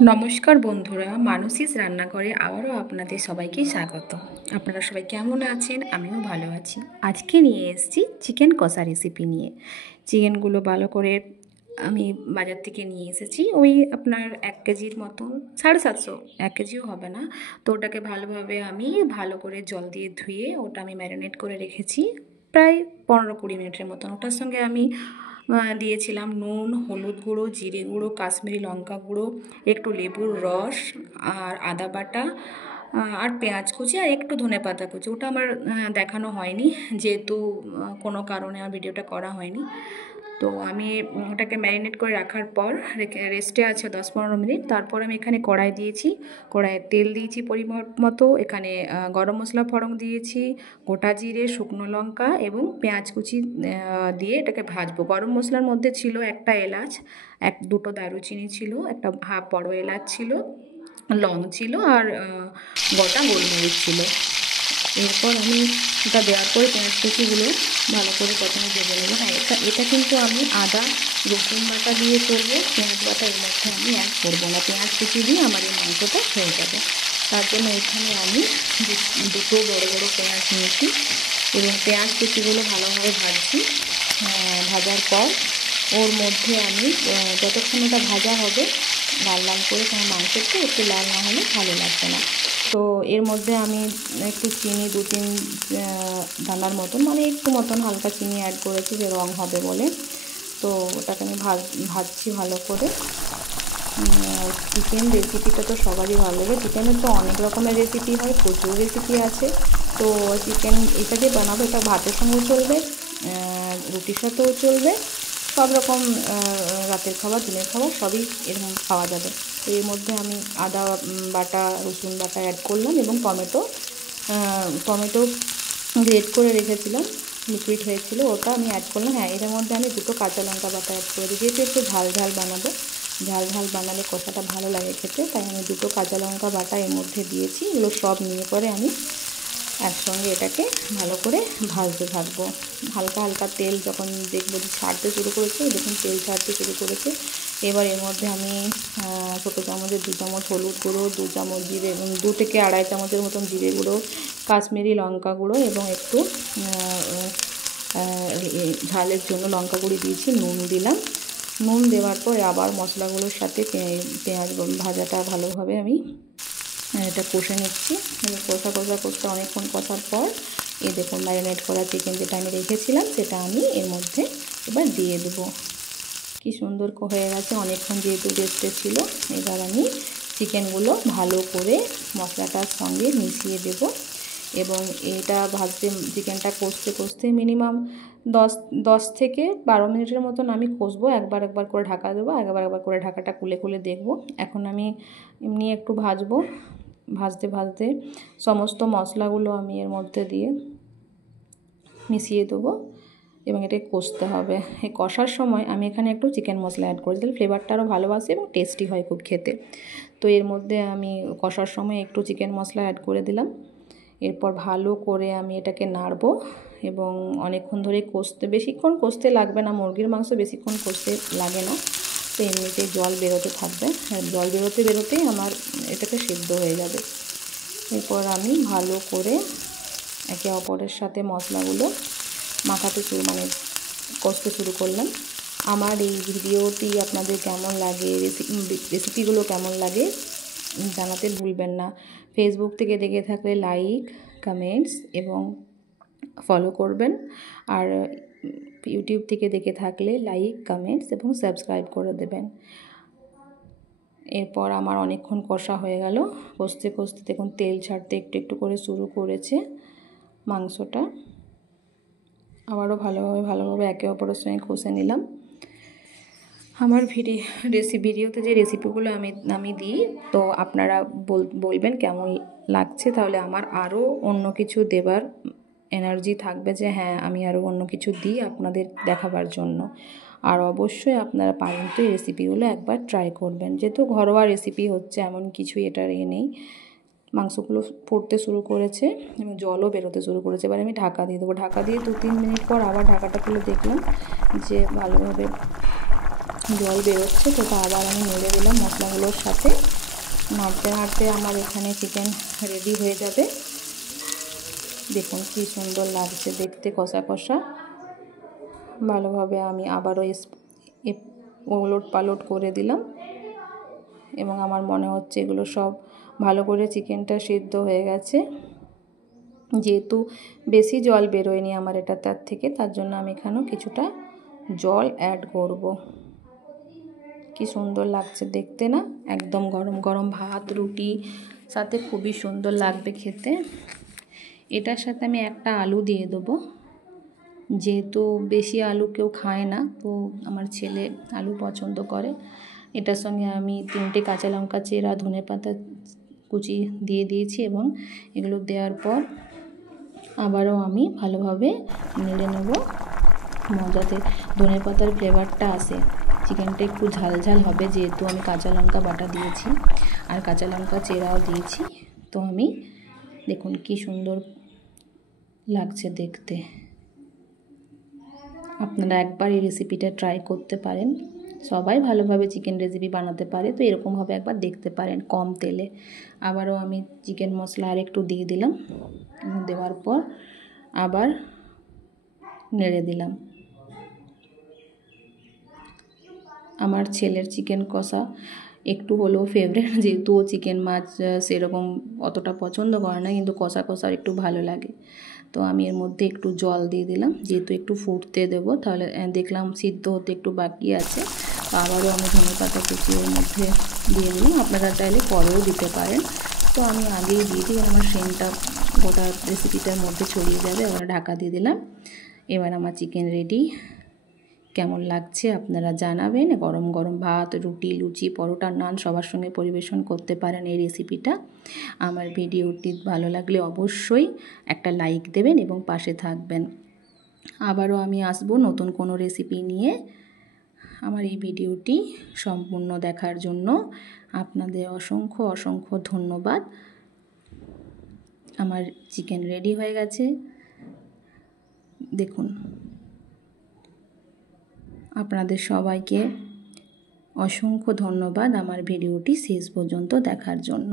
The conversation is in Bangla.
নমস্কার বন্ধুরা, মানসীস রান্নাঘরে আবারও আপনাদের সবাইকে স্বাগত। আপনারা সবাই কেমন আছেন? আমিও ভালো আছি। আজকে নিয়ে এসেছি চিকেন কষা রেসিপি নিয়ে। চিকেনগুলো ভালো করে আমি বাজার থেকে নিয়ে এসেছি, ওই আপনার 1 কেজির মতন, 750, 1 কেজিও হবে না। তো ওটাকে ভালোভাবে আমি ভালো করে জল দিয়ে ধুয়ে ওটা আমি ম্যারিনেট করে রেখেছি প্রায় 15-20 মিনিটের মতন। ওটার সঙ্গে আমি দিয়েছিলাম নুন, হলুদ গুঁড়ো, জিরে গুঁড়ো, কাশ্মীরি লঙ্কা গুঁড়ো, একটু লেবুর রস, আর আদা বাটা, আর পেঁয়াজ কুচি, আর একটু ধনেপাতা কুচি। ওটা আমার দেখানো হয়নি, যেহেতু কোনো কারণে আমার ভিডিওটা করা হয়নি। তো আমি ওটাকে ম্যারিনেট করে রাখার পর রেস্টে আছে 10-15 মিনিট। তারপর আমি এখানে কড়াই দিয়েছি, কড়াইয়ে তেল দিয়েছি পরিমাণ মতো। এখানে গরম মশলা ফোড়ন দিয়েছি, গোটা জিরে, শুকনো লঙ্কা এবং পেঁয়াজ কুচি দিয়ে এটাকে ভাজবো। গরম মশলার মধ্যে ছিল একটা এলাচ, দুটো দারুচিনি ছিল, একটা হাফ বড় এলাচ ছিল, লং ছিল, আর গোটা গোলমরিচ ছিল। এরপর আমি এটা দেওয়ার পরে পেঁয়াজ কুচিগুলো ভালো করে প্রথমে ভেজে নেবো। হ্যাঁ, এটা কিন্তু আমি আদা রসুন বাটা দিয়ে করবো, পেঁয়াজ বাটা এর মধ্যে আমি অ্যাড করবো না। পেঁয়াজ কুচি দিয়ে আমার এই মাংসটা হয়ে যাবে। তার জন্য এখানে আমি দুটো বড় বড় পেঁয়াজ নিয়েছি এবং পেঁয়াজ কুচিগুলো ভালোভাবে ভাজছি। ভাজার পর ওর মধ্যে আমি যতক্ষণ ওটা ভাজা হবে লাল লাল করে, কারণ মাংসটা একটু লাল না হলে ভালো লাগবে না। তো এর মধ্যে আমি একটু চিনি, 2-3 দানার মতন, মানে একটু মতন হালকা চিনি অ্যাড করেছি, যে রং হবে বলে। তো ওটাকে আমি ভাজছি ভালো করে। চিকেন রেসিপিটা তো সবারই ভালো লাগে। চিকেনের তো অনেক রকমের রেসিপি হয়, প্রচুর রেসিপি আছে। তো চিকেন এটা যে বানাবো, এটা ভাতের সঙ্গেও চলবে, রুটির সাথেও চলবে, সব রকম রাতের খাবার, দিনের খাবার সবই এরকম খাওয়া যাবে। তো এর মধ্যে আমি আদা বাটা, রসুন বাটা অ্যাড করলাম এবং টমেটো গ্রেট করে রেখেছিলাম, লিকুইড হয়েছিল, ওটা আমি অ্যাড করলাম। হ্যাঁ, এর মধ্যে আমি দুটো কাঁচা লঙ্কা বাটা অ্যাড করে দিই, যেহেতু একটু ঝাল ঝাল বানাবো, ঝাল ঝাল বানালে কষাটা ভালো লাগে খেতে, তাই আমি দুটো কাঁচা লঙ্কা বাটা এর মধ্যে দিয়েছি। এগুলো সব নিয়ে পরে আমি একসঙ্গে এটাকে ভালো করে ভাজবো। হালকা হালকা তেল যখন দেখবো যে ছাড়তে শুরু করেছে, দেখুন তেল ছাড়তে শুরু করেছে, এবার এর মধ্যে আমি ছোটো চামচের 2 চামচ হলুদ গুঁড়ো, 2 চামচ জিরে, 2 থেকে আড়াই চামচের মতন জিরে গুঁড়ো, কাশ্মীরি লঙ্কা গুঁড়ো এবং একটু ঝালের জন্য লঙ্কা গুঁড়ি দিয়েছি, নুন দিলাম। নুন দেওয়ার পরে আবার মশলাগুলোর সাথে পেঁয়াজ ভাজাটা ভালোভাবে আমি এটা কষে নিচ্ছি। কষতে অনেকক্ষণ কষার পর এই দেখুন ম্যারিনেট করা চিকেন যেটা আমি রেখেছিলাম, সেটা আমি এর মধ্যে এবার দিয়ে দেবো। কি সুন্দর হয়ে গেছে, অনেকক্ষণ যেহেতু রেস্টে ছিল। এবার আমি চিকেনগুলো ভালো করে মশলাটার সঙ্গে মিশিয়ে দেব এবং এটা চিকেনটা কষতে মিনিমাম 10 থেকে 12 মিনিটের মতন আমি কষবো। একবার করে ঢাকা দেবো, একবার করে ঢাকাটা খুলে দেখবো। এখন আমি এমনি একটু ভাজতে সমস্ত মশলাগুলো আমি এর মধ্যে দিয়ে মিশিয়ে দেবো এবং এটাকে কষতে হবে। এই কষার সময় আমি এখানে একটু চিকেন মশলা অ্যাড করেছি, তাহলে ফ্লেভারটা আরও ভালোবাসে এবং টেস্টি হয় খুব খেতে। তো এর মধ্যে আমি কষার সময় একটু চিকেন মশলা অ্যাড করে দিলাম। এরপর ভালো করে আমি এটাকে নাড়বো এবং অনেকক্ষণ ধরে বেশিক্ষণ কষতে লাগবে না, মুরগির মাংস বেশিক্ষণ কষতে লাগে না। তো এমনিতেই জল বেরোতে থাকবে, জল বেরোতেই আমার এটাকে সিদ্ধ হয়ে যাবে। এরপর আমি ভালো করে একে অপরের সাথে মশলাগুলো কষতে শুরু করলাম। আমার এই ভিডিওটি আপনাদের কেমন লাগে, রেসিপিগুলো কেমন লাগে জানাতে ভুলবেন না। ফেসবুক থেকে দেখে থাকলে লাইক, কমেন্টস এবং ফলো করবেন, আর ইউটিউব থেকে দেখে থাকলে লাইক, কমেন্টস এবং সাবস্ক্রাইব করে দেবেন। এরপর আমার অনেকক্ষণ কষা হয়ে গেল। কষতে দেখুন তেল ছাড়তে একটু করে শুরু করেছে মাংসটা। আবারও ভালোভাবে একে অপরের সঙ্গে কষে নিলাম। আমার ভিডিওতে যে রেসিপিগুলো আমি দিই, তো আপনারা বলবেন কেমন লাগছে, তাহলে আমার আরও অন্য কিছু দেবার এনার্জি থাকবে, যে হ্যাঁ আমি আরও অন্য কিছু দিই আপনাদের দেখাবার জন্য। আর অবশ্যই আপনারা পারেন তো এই রেসিপিগুলো একবার ট্রাই করবেন, যেহেতু ঘরোয়া রেসিপি হচ্ছে, এমন কিছুই এটার নেই। মাংসগুলো ফুটতে শুরু করেছে এবং জলও বেরোতে শুরু করেছে। এবার আমি ঢাকা দিয়ে দেবো। ঢাকা দিয়ে 2-3 মিনিট পর আবার ঢাকাটা তুলে দেখলাম যে ভালোভাবে জল বেরোচ্ছে, তো আবার আমি নেড়ে দিলাম মশলাগুলোর সাথে। নাড়তে নাড়তে আমার এখানে চিকেন রেডি হয়ে যাবে। দেখুন কি সুন্দর লাগছে দেখতে, কষা কষা। ভালোভাবে আমি আবারও ওলট পালট করে দিলাম এবং আমার মনে হচ্ছে এগুলো সব ভালো করে চিকেনটা সিদ্ধ হয়ে গেছে। যেহেতু বেশি জল বেরোয়নি আমার এটা তার থেকে, তার জন্য আমি এখানেও কিছুটা জল অ্যাড করব। কি সুন্দর লাগছে দেখতে না? একদম গরম গরম ভাত রুটি সাথে খুবই সুন্দর লাগবে খেতে। এটার সাথে আমি একটা আলু দিয়ে দেবো, যেহেতু বেশি আলু কেউ খায় না, তো আমার ছেলে আলু পছন্দ করে। এটার সঙ্গে আমি 3টে কাঁচা লঙ্কা চেরা, ধনেপাতা কুচি দিয়ে দিয়েছি এবং এগুলো দেওয়ার পর আবারও আমি ভালোভাবে নেড়ে নেব, যাতে ধনেপাতার ফ্লেভারটা আসে। চিকেনটা একটু ঝাল ঝাল হবে, যেহেতু আমি কাঁচা লঙ্কা বাটা দিয়েছি আর কাঁচা লঙ্কা চেরাও দিয়েছি। তো আমি দেখুন কি সুন্দর লাগছে দেখতে। আপনারা একবার এই রেসিপিটা ট্রাই করতে পারেন। সবাই ভালোভাবে চিকেন রেসিপি বানাতে পারে, তো এরকমভাবে একবার দেখতে পারেন কম তেলে। আবারও আমি চিকেন মশলা আর একটু দিয়ে দিলাম, দেওয়ার পর আবার নেড়ে দিলাম। আমার ছেলের চিকেন কষা একটু হলেও ফেভারিট, যেহেতু ও চিকেন মাছ সেরকম অতটা পছন্দ করে না, কিন্তু কষা কষা একটু ভালো লাগে। তো আমি এর মধ্যে একটু জল দিয়ে দিলাম, যেহেতু একটু ফুটতে দেবো। তাহলে দেখলাম সিদ্ধ হতে একটু বাকি আছে, তো আবারও আমি ধনেপাতা কুচি এর মধ্যে দিয়ে দিলাম। আপনারা চাইলে পরেও দিতে পারেন, তো আমি আগেই দিয়ে দিই, আমার সেন্টটা গোটা রেসিপিটার মধ্যে ছড়িয়ে যাবে। এবার ঢাকা দিয়ে দিলাম। এবার আমার চিকেন রেডি। কেমন লাগছে আপনারা জানাবেন। গরম গরম ভাত রুটি লুচি পরোটা নান সবার সঙ্গে পরিবেশন করতে পারেন এই রেসিপিটা। আমার ভিডিওটি ভালো লাগলে অবশ্যই একটা লাইক দেবেন এবং পাশে থাকবেন। আবারও আমি আসবো নতুন কোনো রেসিপি নিয়ে। আমার এই ভিডিওটি সম্পূর্ণ দেখার জন্য আপনাদের অসংখ্য অসংখ্য ধন্যবাদ। আমার চিকেন রেডি হয়ে গেছে, দেখুন। আপনাদের সবাইকে অসংখ্য ধন্যবাদ আমার ভিডিওটি শেষ পর্যন্ত দেখার জন্য।